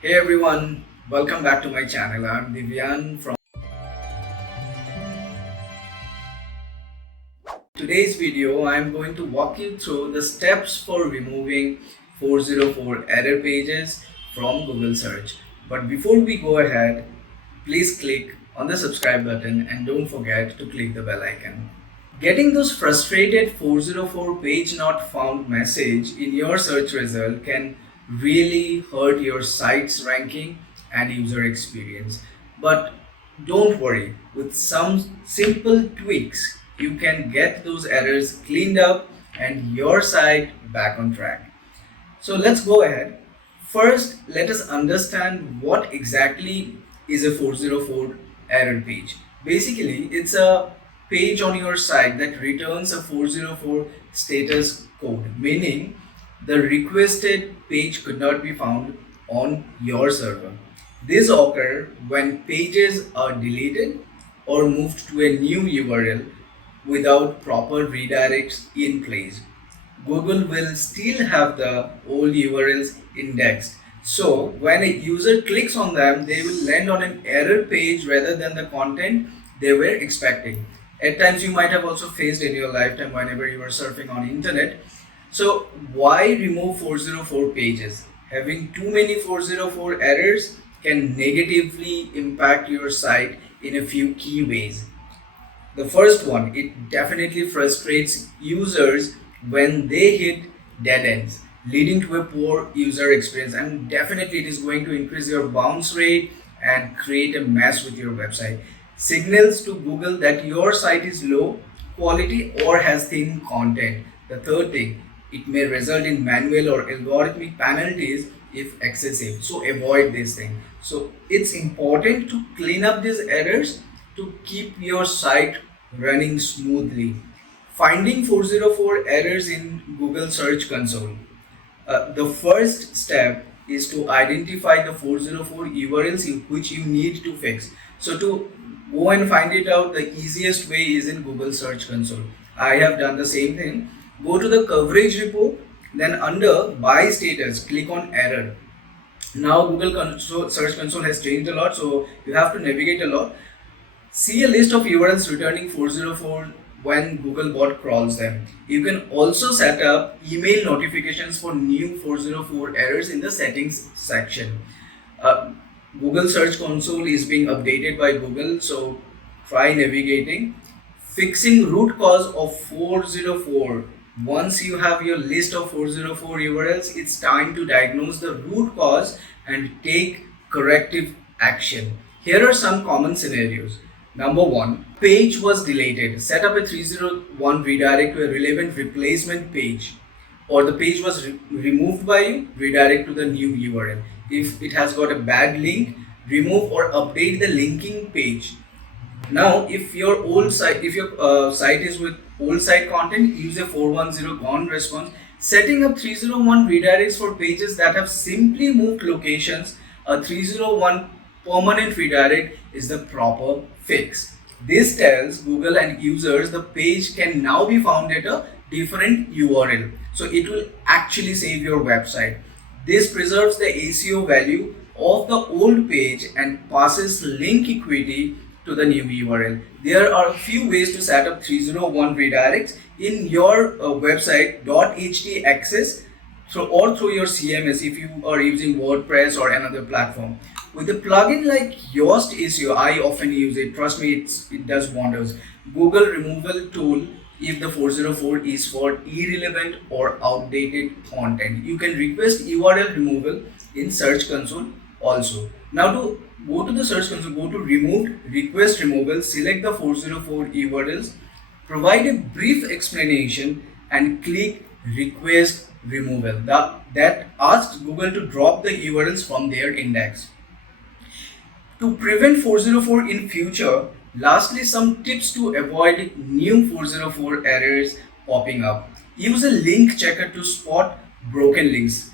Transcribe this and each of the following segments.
Hey everyone, welcome back to my channel. I'm Divyan from today's video. I'm going to walk you through the steps for removing 404 error pages from Google search. But before we go ahead, please click on the subscribe button and don't forget to click the bell icon. Getting those frustrated 404 page not found message in your search result can really hurt your site's ranking and user experience. But don't worry, with some simple tweaks, you can get those errors cleaned up and your site back on track. So let's go ahead. First, let us understand what exactly is a 404 error page. Basically, it's a page on your site that returns a 404 status code, meaning the requested page could not be found on your server. This occurs when pages are deleted or moved to a new URL without proper redirects in place. Google will still have the old URLs indexed. So when a user clicks on them, they will land on an error page rather than the content they were expecting. At times you might have also faced in your lifetime whenever you are surfing on internet. So why remove 404 pages? Having too many 404 errors can negatively impact your site in a few key ways. The first one, it definitely frustrates users when they hit dead ends, leading to a poor user experience, and definitely it is going to increase your bounce rate and create a mess with your website. Signals to Google that your site is low quality or has thin content. The third thing, it may result in manual or algorithmic penalties if excessive. So avoid this thing. So it's important to clean up these errors to keep your site running smoothly. Finding 404 errors in Google Search Console. The first step is to identify the 404 URLs in which you need to fix. So to go and find it out, the easiest way is in Google Search Console. I have done the same thing. Go to the coverage report, then under by status, click on error. Now Search Console has changed a lot, so you have to navigate a lot. See a list of URLs returning 404 when Googlebot crawls them. You can also set up email notifications for new 404 errors in the settings section. Google Search Console is being updated by Google, so try navigating. Fixing root cause of 404. Once you have your list of 404 URLs, it's time to diagnose the root cause and take corrective action. Here are some common scenarios. Number one, page was deleted. Set up a 301 redirect to a relevant replacement page, or the page was removed by you, redirect to the new URL. If it has got a bad link, remove or update the linking page. Now, if your site is with old site content, use a 410 gone response. Setting up 301 redirects for pages that have simply moved locations. A 301 permanent redirect is the proper fix. This tells Google and users the page can now be found at a different URL. So it will actually save your website. This preserves the ACO value of the old page and passes link equity to the new URL. There are a few ways to set up 301 redirects in your website .ht access through your CMS if you are using WordPress or another platform. With a plugin like Yoast SEO, I often use it. Trust me, it does wonders. Google removal tool if the 404 is for irrelevant or outdated content. You can request URL removal in Search Console also. Now to go to the Search Console, go to removed, request removal, select the 404 URLs, provide a brief explanation and click request removal. That asks Google to drop the URLs from their index. To prevent 404 in future, lastly, some tips to avoid new 404 errors popping up. Use a link checker to spot broken links.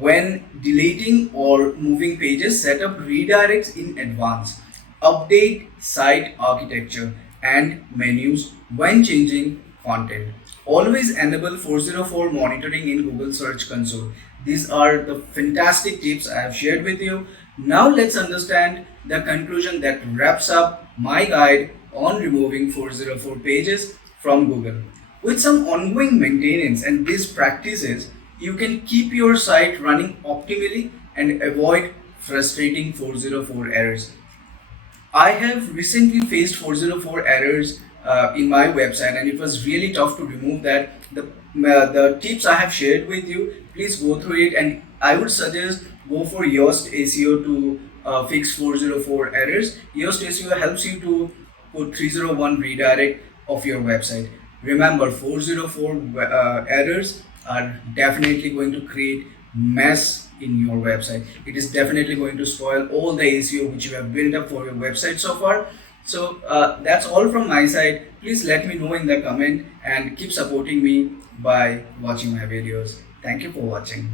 When deleting or moving pages, set up redirects in advance. Update site architecture and menus when changing content. Always enable 404 monitoring in Google Search Console. These are the fantastic tips I have shared with you. Now let's understand the conclusion that wraps up my guide on removing 404 pages from Google. With some ongoing maintenance and these practices, you can keep your site running optimally and avoid frustrating 404 errors. I have recently faced 404 errors in my website, and it was really tough to remove that. The tips I have shared with you, please go through it, and I would suggest go for Yoast SEO to fix 404 errors. Yoast SEO helps you to put 301 redirect of your website. Remember, 404 errors are definitely going to create mess in your website. It is definitely going to spoil all the SEO which you have built up for your website so far. So that's all from my side. Please let me know in the comment and keep supporting me by watching my videos. Thank you for watching.